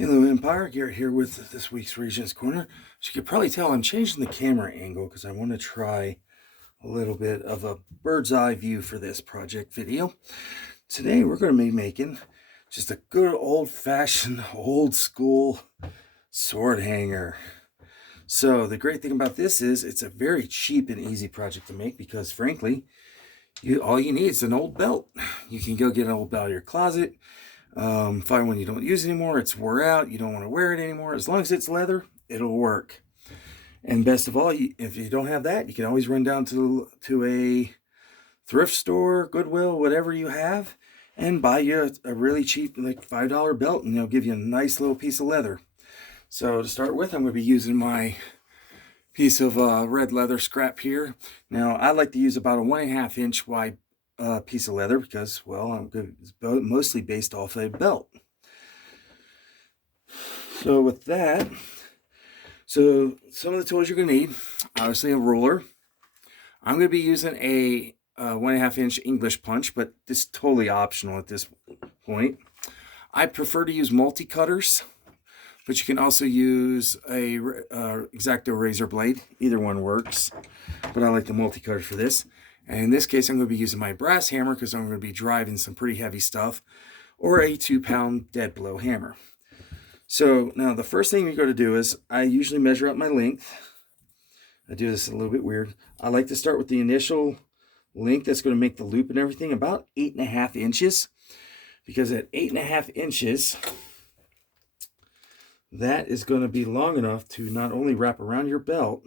Hello Empire, Garrett here with this week's Regent's Corner. As you can probably tell, I'm changing the camera angle because I want to try a little bit of a bird's eye view for this project video. Today we're going to be making just a good old-fashioned, old-school sword hanger. So the great thing about this is it's a very cheap and easy project to make because frankly, all you need is an old belt. You can go get an old belt out of your closet. Find one you don't use anymore, it's wore out, you don't want to wear it anymore. As long as it's leather, it'll work. And best of all, if you don't have that, you can always run down to a thrift store, Goodwill, whatever you have, and buy you a really cheap, like $5 belt, and they'll give you a nice little piece of leather. So to start with, I'm going to be using my piece of red leather scrap here. Now, I like to use about a 1.5 inch wide piece of leather because, well, it's mostly based off a belt. So with that, so some of the tools you're going to need, obviously a ruler. I'm going to be using a 1.5 inch English punch, but this is totally optional at this point. I prefer to use multi-cutters, but you can also use a X-Acto razor blade. Either one works, but I like the multi-cutter for this. And in this case, I'm going to be using my brass hammer because I'm going to be driving some pretty heavy stuff, or a 2-pound dead blow hammer. So now the first thing you're going to do is I usually measure out my length. I do this a little bit weird. I like to start with the initial length that's going to make the loop and everything, about 8.5 inches. Because at 8.5 inches, that is going to be long enough to not only wrap around your belt,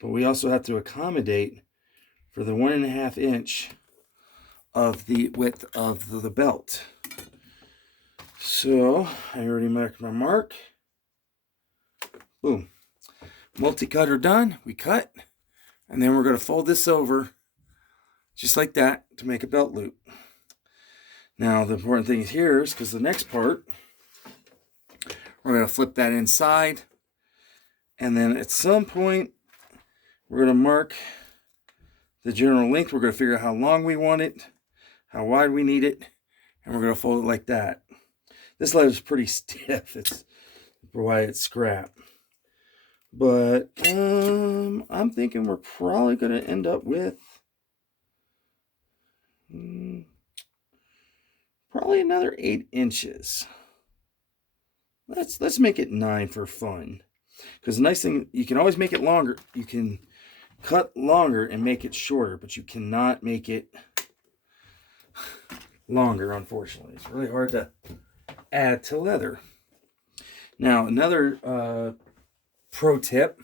but we also have to accommodate for the 1.5 inch of the width of the belt. So I already marked my mark. Boom. Multi-cutter done. We cut. And then we're going to fold this over just like that to make a belt loop. Now the important thing here is because the next part, we're going to flip that inside. And then at some point, we're going to mark the general length. We're going to figure out how long we want it, how wide we need it, and we're going to fold it like that. This leather is pretty stiff. It's why it's scrap. But I'm thinking we're probably going to end up with probably another 8 inches. Let's make it 9 for fun. Because the nice thing, you can always make it longer. You can cut longer and make it shorter, but you cannot make it longer, unfortunately. It's really hard to add to leather. Now, another pro tip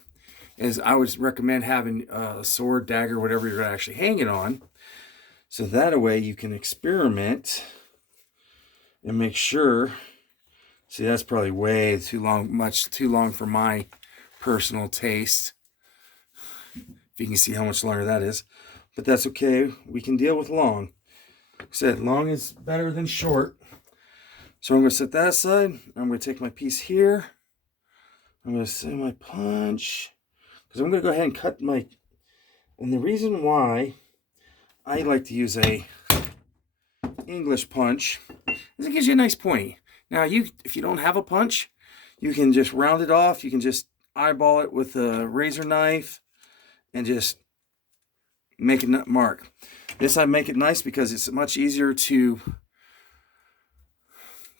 is I would recommend having a sword, dagger, whatever you're actually hanging on. So that way you can experiment and make sure. See, that's probably way too long, much too long for my personal taste. If you can see how much longer that is. But that's okay. We can deal with long. Like I said, long is better than short. So I'm going to set that aside. I'm going to take my piece here. I'm going to set my punch. Because I'm going to go ahead and cut my... And the reason why I like to use a English punch is it gives you a nice point. Now, if you don't have a punch, you can just round it off. You can just eyeball it with a razor knife and just make a mark. This I make it nice because it's much easier to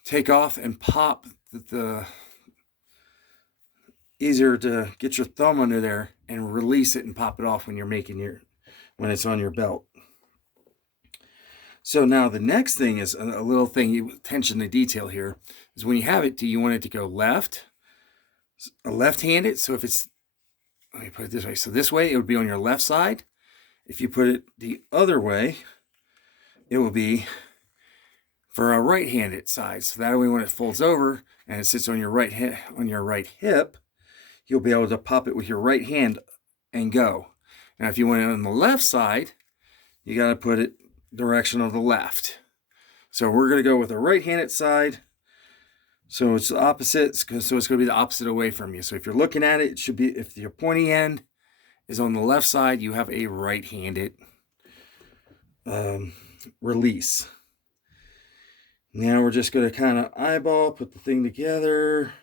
take off and pop easier to get your thumb under there and release it and pop it off when you're when it's on your belt. So now the next thing is a little thing, attention to detail here, is when you have it, do you want it to go left-handed? So if it's, let me put it this way. So this way, it would be on your left side. If you put it the other way, it will be for a right-handed side. So that way, when it folds over and it sits on your right hip, you'll be able to pop it with your right hand and go. Now, if you want it on the left side, you got to put it direction of the left. So we're going to go with the right-handed side. So it's the opposite. So it's going to be the opposite away from you. So if you're looking at it, it should be, if your pointy end is on the left side, you have a right-handed release. Now we're just going to kind of eyeball, put the thing together.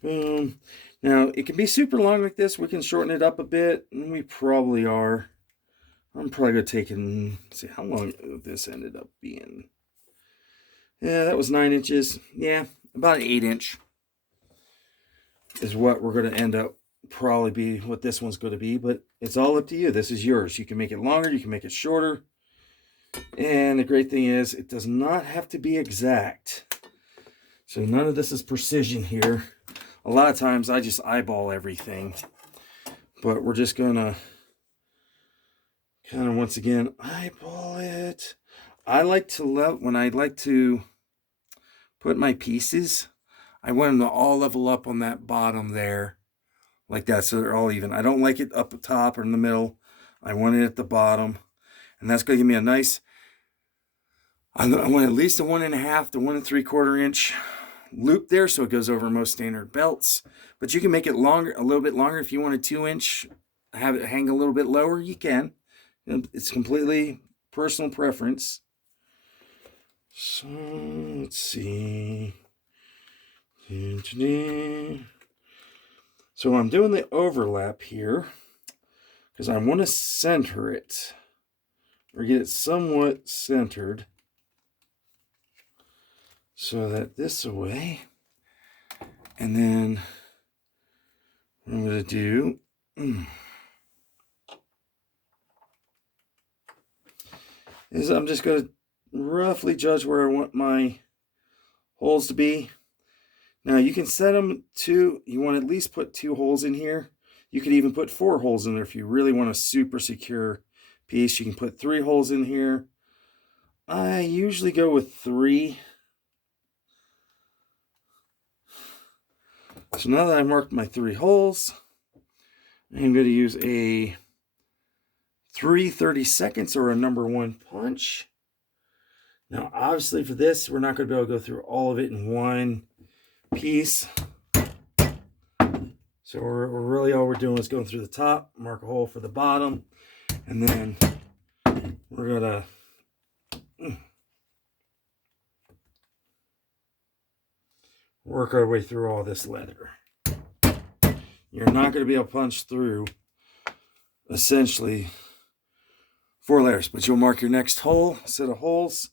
Boom. Now, it can be super long like this. We can shorten it up a bit, and we probably are. I'm probably going to take and see how long this ended up being. Yeah, that was 9 inches. Yeah, about an 8-inch is what we're going to end up probably be what this one's going to be, but it's all up to you. This is yours. You can make it longer, you can make it shorter. And the great thing is it does not have to be exact. So none of this is precision here. A lot of times I just eyeball everything, but we're just going to kind of once again eyeball it. I like to when I like to put my pieces, I want them to all level up on that bottom there, like that, so they're all even. I don't like it up the top or in the middle. I want it at the bottom, and that's going to give me a nice, I want at least a 1.5 to 1 3/4 inch loop there, so it goes over most standard belts. But you can make it longer, a little bit longer. If you want a 2-inch, have it hang a little bit lower, you can. It's completely personal preference. So let's see. So I'm doing the overlap here because I want to center it or get it somewhat centered so that this away. And then what I'm going to do is I'm just going to roughly judge where I want my holes to be. Now you can set them to, you want to at least put 2 holes in here. You could even put 4 holes in there if you really want a super secure piece. You can put 3 holes in here. I usually go with 3. So now that I've marked my 3 holes, I'm going to use a 3/32 or a number 1 punch. Now obviously for this, we're not going to be able to go through all of it in one piece. So we're really, all we're doing is going through the top, mark a hole for the bottom, and then we're going to work our way through all this leather. You're not going to be able to punch through essentially 4 layers, but you'll mark your next hole, set of holes,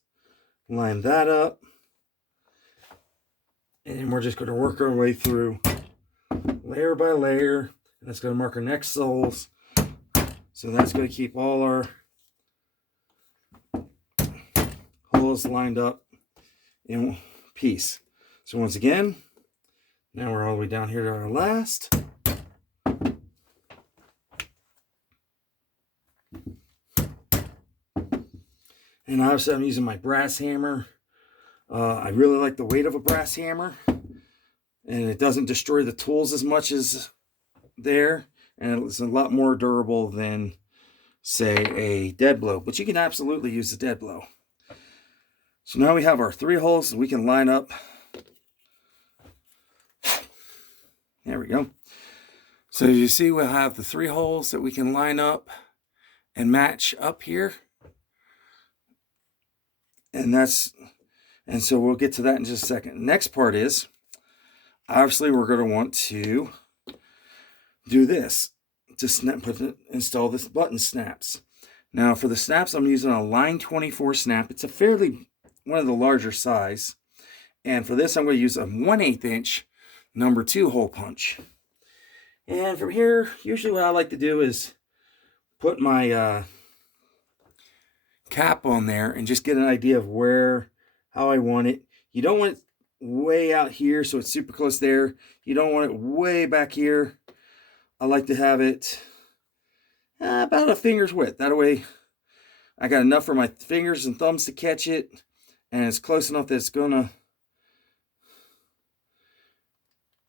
line that up, and we're just going to work our way through layer by layer, and that's going to mark our next holes. So that's going to keep all our holes lined up in piece. So once again, now we're all the way down here to our last. And obviously I'm using my brass hammer. I really like the weight of a brass hammer, and it doesn't destroy the tools as much as there, and it's a lot more durable than, say, a dead blow, but you can absolutely use the dead blow. So now we have our 3 holes that we can line up. There we go. So you see, we'll have the 3 holes that we can line up and match up here. And so we'll get to that in just a second. Next part is, obviously we're going to want to do this to install this button snaps. Now for the snaps, I'm using a line 24 snap. It's a fairly, one of the larger size. And for this, I'm going to use a 1/8 inch number 2 hole punch. And from here, usually what I like to do is put my cap on there and just get an idea of how I want it. You don't want it way out here so it's super close there. You don't want it way back here. I like to have it about a finger's width. That way I got enough for my fingers and thumbs to catch it, and it's close enough that it's gonna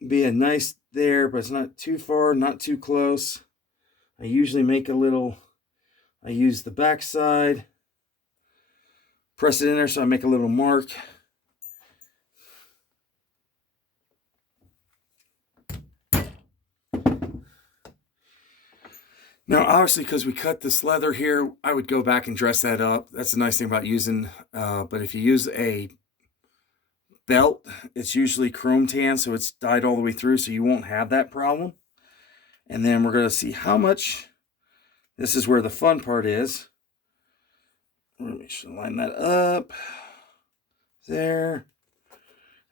be a nice there, but it's not too far, not too close. I usually make I use the back side, press it in there so I make a little mark. Now, obviously, because we cut this leather here, I would go back and dress that up. That's the nice thing about using, but if you use a belt, it's usually chrome tan, so it's dyed all the way through, so you won't have that problem. And then we're going to see how much, this is where the fun part is. Let me line that up there.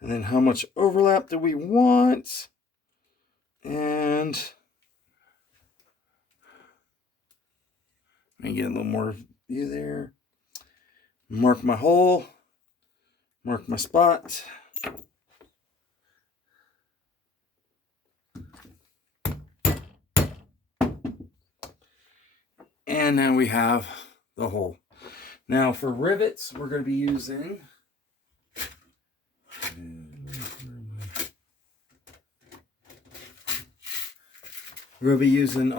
And then how much overlap do we want? And let me get a little more view there. Mark my hole. Mark my spot. And now we have the hole. Now for rivets, we're going to be using... We're going to be using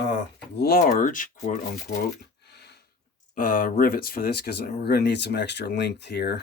large, quote unquote, rivets for this because we're going to need some extra length here.